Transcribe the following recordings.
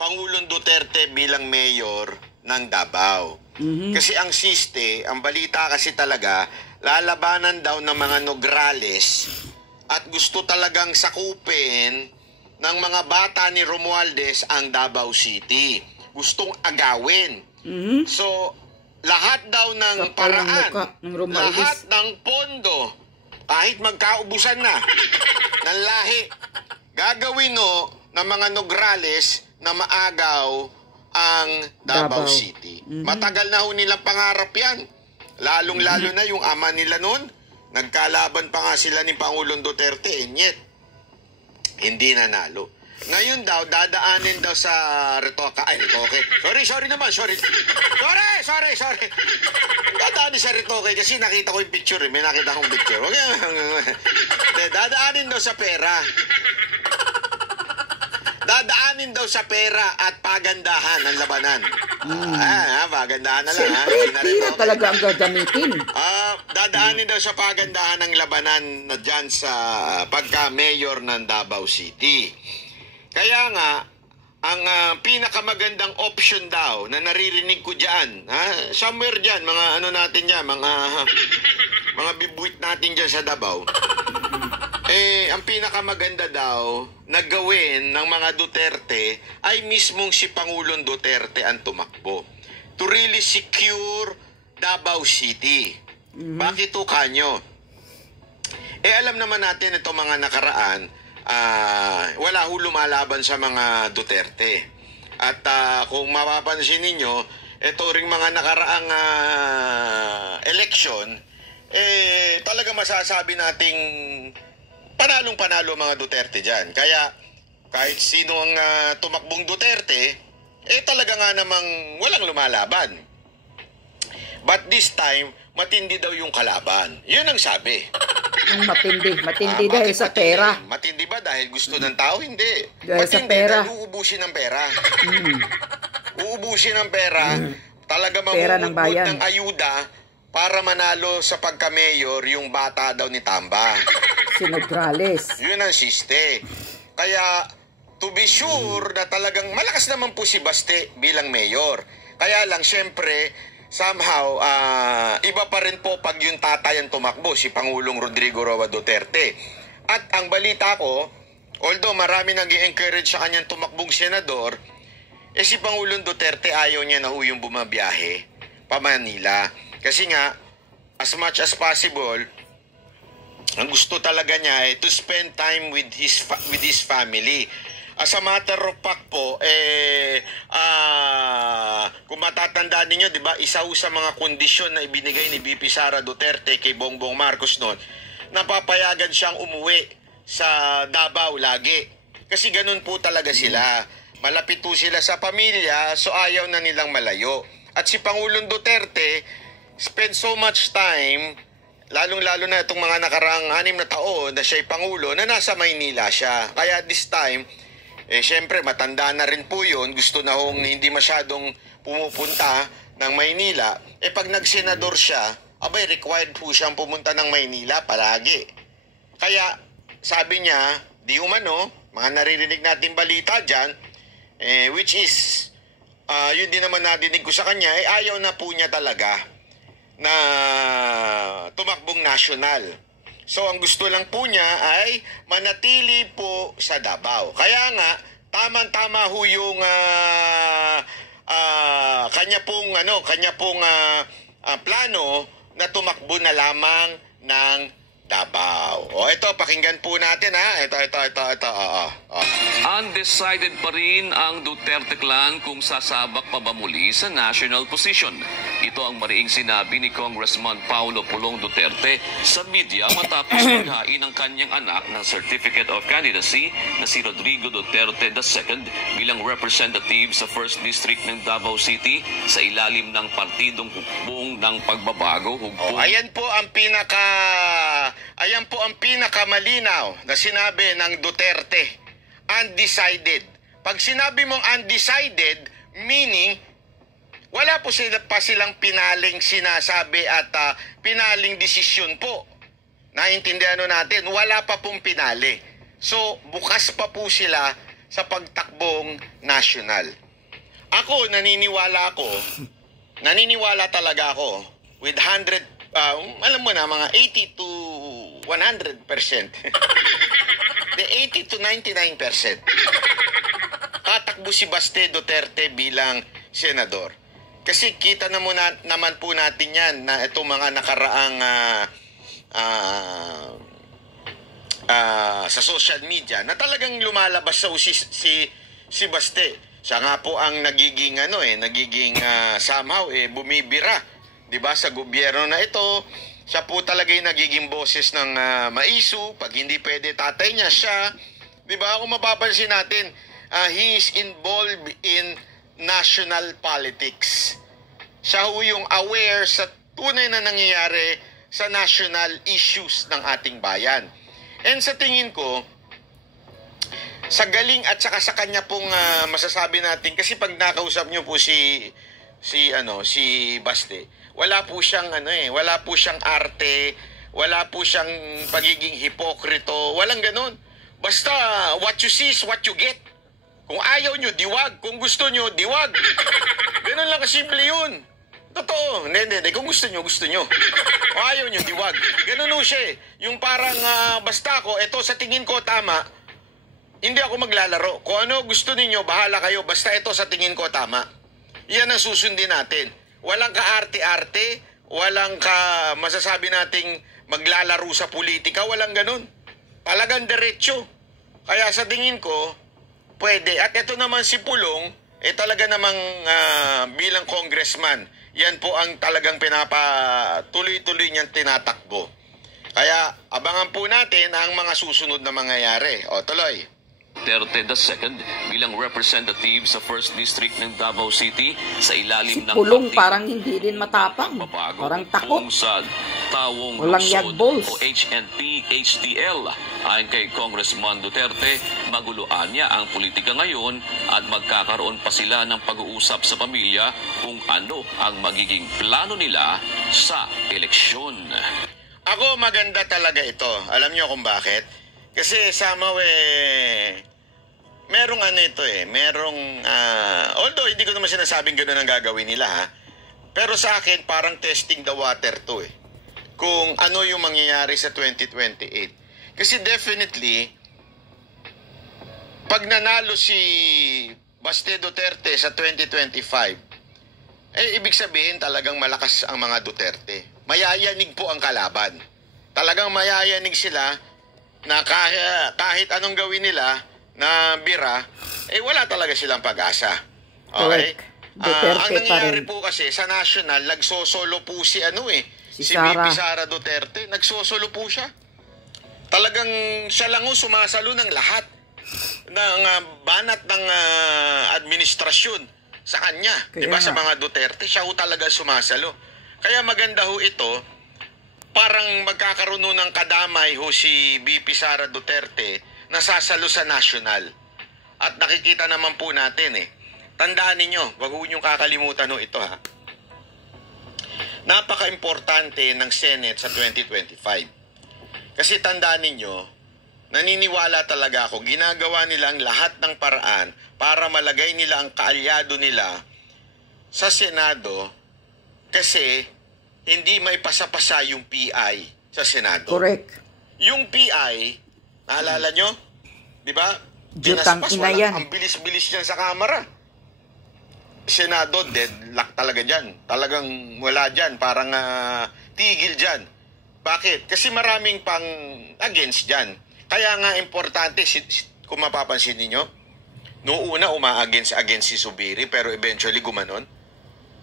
Pangulong Duterte bilang mayor ng Davao. Kasi ang siste, ang balita kasi talaga, lalabanan daw ng mga Nograles at gusto talagang sakupin ng mga bata ni Romualdez ang Davao City. Gustong agawin. So, lahat daw ng paraan, lahat ng pondo, kahit magkaubusan na ng lahi, gagawin ng mga Nograles na maagaw ang Davao City. Matagal na ho nilang pangarap yan. Lalong-lalo na yung ama nila noon, nagkalaban pa nga sila ni Pangulong Duterte, yet hindi nanalo. Ngayon daw, dadaanin daw sa Ritoque. Sorry naman, sorry. Dadaanin sa Ritoque kasi nakita ko yung picture, may nakita kong picture. Dadaanin daw sa pera. Dadaanin daw sa pera at pagandahan ng labanan. Pagandahan na lang. Siyempre, pera talaga ang gagamitin. Dadaanin daw sa pagandahan ng labanan na dyan sa pagka-mayor ng Davao City. Kaya nga, ang pinakamagandang option daw na naririnig ko dyan, somewhere dyan, mga ano natin dyan, mga bibuit natin dyan sa Davao, ang pinakamaganda daw na gawin ng mga Duterte ay mismong si Pangulong Duterte ang tumakbo to really secure Davao City. Bakit to kanyo? Alam naman natin itong mga nakaraan, wala ho lumalaban sa mga Duterte. At kung mapapansin ninyo, ito ring mga nakaraang election, talaga masasabi nating panalong-panalo mga Duterte dyan. Kaya kahit sino ang tumakbong Duterte, talaga nga namang walang lumalaban. But this time, matindi daw yung kalaban. Yun ang sabi. Matindi dahil sa pera. Matindi ba dahil gusto ng tao? Hindi. Dahil sa pera. Dahil uubusin ng pera. Uubusin ng pera. Talaga Pera ng bayan. ng ayuda para manalo sa pagka-mayor yung bata daw ni Tamba. Si Nograles. Yun ang siste. Kaya, to be sure na talagang malakas naman po si Baste bilang mayor. Kaya lang, syempre, somehow, iba pa rin po pag yung tatay ang tumakbo, si Pangulong Rodrigo Roa Duterte. At ang balita ko, although marami nag-i-encourage sa kanyang tumakbong senador, si Pangulong Duterte ayaw niya na yung bumabiyahe pa Manila. Kasi nga, as much as possible, ang gusto talaga niya to spend time with his family. As a matter of fact po, kung matatandaan ninyo, di ba, isa sa mga kondisyon na ibinigay ni VP Sara Duterte kay Bongbong Marcos noon, napapayagan siyang umuwi sa Davao lagi. Kasi ganun po talaga sila. Malapit po sila sa pamilya, so ayaw na nilang malayo. At si Pangulong Duterte spend so much time, lalong-lalo na itong mga nakaraang 6 na taon na siya'y Pangulo, na nasa Maynila siya. Kaya this time, syempre matanda na rin po yun, gusto na hong hindi masyadong pumupunta ng Maynila. Pag nagsenador siya, required po siyang pumunta ng Maynila palagi. Kaya sabi niya, di umano, mga naririnig natin balita dyan, which is, yun din naman nadinig ko sa kanya, ayaw na po niya talaga na tumakbong nasyonal. So, ang gusto lang po niya ay manatili po sa Davao. Kaya nga, tama-tama ho yung kanya pong plano na tumakbo na lamang ng Davao. Ito, pakinggan po natin, ha. Ito. Undecided pa rin ang Duterte clan kung sasabak pa ba muli sa national position. Ito ang mariing sinabi ni Congressman Paulo Pulong Duterte sa media matapos naghain ang kanyang anak ng Certificate of Candidacy na si Rodrigo Duterte II bilang representative sa 1st District ng Davao City sa ilalim ng Partidong Hukbong ng Pagbabago. Ayan po ang pinakamalinaw na sinabi ng Duterte. Undecided. Pag sinabi mong undecided, meaning wala po pa silang pinaling sinasabi at pinaling desisyon po. Naintindihan natin, wala pa pong pinali. So, bukas pa po sila sa pagtakbong national. Ako, naniniwala talaga ako with 100, alam mo na, mga 80 to 100%. The 80 to 99%. Tatakbo si Baste Duterte bilang senador. Kasi kita naman po natin yan na itong mga nakaraang sa social media na talagang lumalabas sa si Baste. Siya nga po ang nagiging somehow bumibira, 'di ba, sa gobyerno na ito. Siya po talaga yung nagiging boses ng maisu. Pag hindi pwede tatay niya, siya, 'di ba? Kung mapapansin natin, he is involved in national politics. Siya ho yung aware sa tunay na nangyayari sa national issues ng ating bayan. And sa tingin ko, sa galing at saka sa kanya pong masasabi natin, kasi pag nakausap niyo po si Baste, wala po siyang arte, wala po siyang pagiging hipokrito, walang ganun. Basta what you see is what you get. Kung ayaw nyo, diwag. Kung gusto nyo, diwag. Ganun lang kasimple yun. Totoo. Hindi. Kung gusto nyo, gusto nyo. Kung ayaw nyo, diwag. Ganun o siya. Yung parang basta ako, eto sa tingin ko tama, hindi ako maglalaro. Kung ano gusto ninyo, bahala kayo. Basta ito sa tingin ko tama. Yan ang susundin natin. Walang ka-arte-arte, walang ka masasabi nating maglalaro sa politika, walang ganun. Talagang diretsyo. Kaya sa tingin ko, pwede. At ito naman si Pulong, talaga namang bilang congressman, yan po ang talagang pinapatuloy-tuloy niyang tinatakbo. Kaya abangan po natin ang mga susunod na mangyayari. O, tuloy. Duterte II bilang representative sa 1st District ng Davao City sa ilalim ng Pulong Partido parang hindi din matapang. Pagbabago Parang takot. sa Tawong Walang Lungsod yagbols. o HNP-HDL. Ayon kay Congressman Duterte, maguluan niya ang politika ngayon at magkakaroon pa sila ng pag-uusap sa pamilya kung ano ang magiging plano nila sa eleksyon. Ako, maganda talaga ito. Alam niyo kung bakit? Kasi somehow merong although hindi ko naman sinasabing gano'n ang gagawin nila, ha? Pero sa akin, parang testing the water to eh. Kung ano yung mangyayari sa 2028. Kasi definitely, pag nanalo si Baste Duterte sa 2025, ibig sabihin talagang malakas ang mga Duterte. Mayayanig po ang kalaban. Talagang mayayanig sila na kahit anong gawin nila na bira, wala talaga silang pag-asa. Okay? Ang nangyayari po kasi sa national, nagsosolo po si VP Sara Duterte. Nagsosolo po siya. Talagang siya lang sumasalo ng lahat ng banat ng administrasyon sa kanya. Diba? Sa mga Duterte, siya ho talaga sumasalo. Kaya maganda ho ito, parang magkakaroon ng kadamay ho si VP Sara Duterte na sasalo sa national. At nakikita naman po natin tandaan ninyo, wag ho niyong kakalimutan ho ito, ha. Napaka-importante ng Senate sa 2025. Kasi tandaan ninyo, naniniwala talaga ako, ginagawa nilang lahat ng paraan para malagay nila ang kaalyado nila sa Senado kasi hindi may pasapasa yung PI sa Senado. Correct. Yung PI, naalala nyo? Di ba? Jutang ina yan. Ang bilis-bilis niyan sa kamera. Senado, deadlock talaga dyan. Talagang wala dyan. Parang tigil dyan. Bakit? Kasi maraming pang against dyan. Kaya nga importante, kung mapapansin ninyo, noong una uma-against si Zubiri, pero eventually gumanon.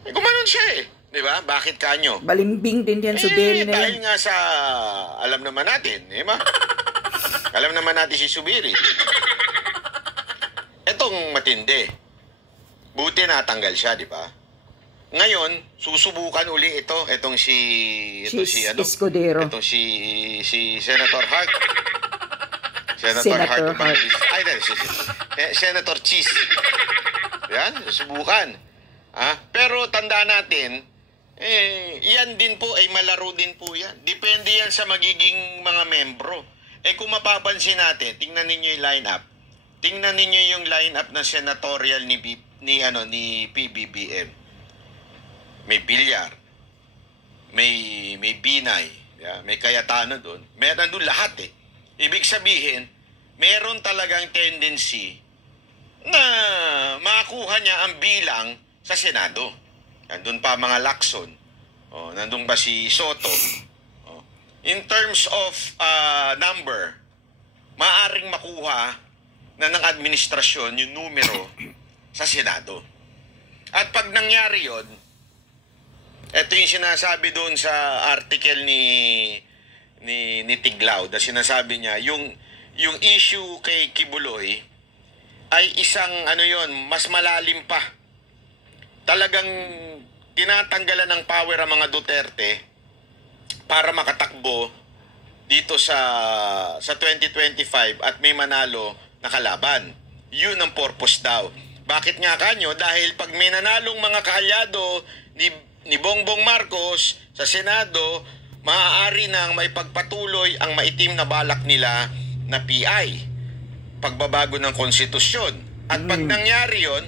Gumanon siya eh. Di ba? Bakit kanyo? Balimbing din yan Zubiri na dahil yan. nga sa, alam naman natin, di ba? Alam naman natin si Zubiri. Etong matindi. Buti natanggal siya, di ba? Ngayon, susubukan uli ito. Itong Escudero. Itong si Senator Hart. Senator Hart. Senator Cheese. Yan, susubukan. Pero tandaan natin, yan din po ay malaro din po yan. Depende yan sa magiging mga membro. Kung mapapansin natin, tingnan ninyo yung lineup. tingnan ninyo yung lineup ng senatorial ni PBBM. May Bilyar, may Binay, may Cayetano doon. Meron doon lahat eh. Ibig sabihin, meron talagang tendency na makuha niya ang bilang sa Senado. Nandun pa mga Lacson. Nandun pa si Soto. In terms of number, maaring makuha na ng administrasyon yung numero sa Senado. At pag nangyari yon, ito yung sinasabi doon sa article ni Tiglao, na sinasabi niya, yung issue kay Kibuloy ay isang mas malalim pa. Talagang tinatanggalan ng power ang mga Duterte para makatakbo dito sa 2025 at may manalo na kalaban. Yun ang purpose daw. Bakit nga kanyo? Dahil pag may nanalong mga kaalyado ni Bongbong Marcos sa Senado, maaari nang maipagpatuloy ang maitim na balak nila na PI, pagbabago ng konstitusyon. At pag nangyari yon,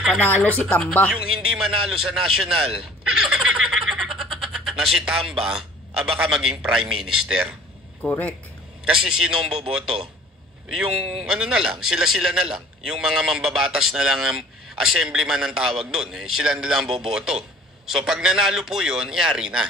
Panalo si Tamba. yung hindi manalo sa national na si Tamba, baka maging prime minister. Correct. Kasi sino ang boboto? Yung na lang, sila na lang. Yung mga mambabatas na lang ang assemblyman ang tawag doon. Sila na lang boboto. So pag nanalo po yun, yari na.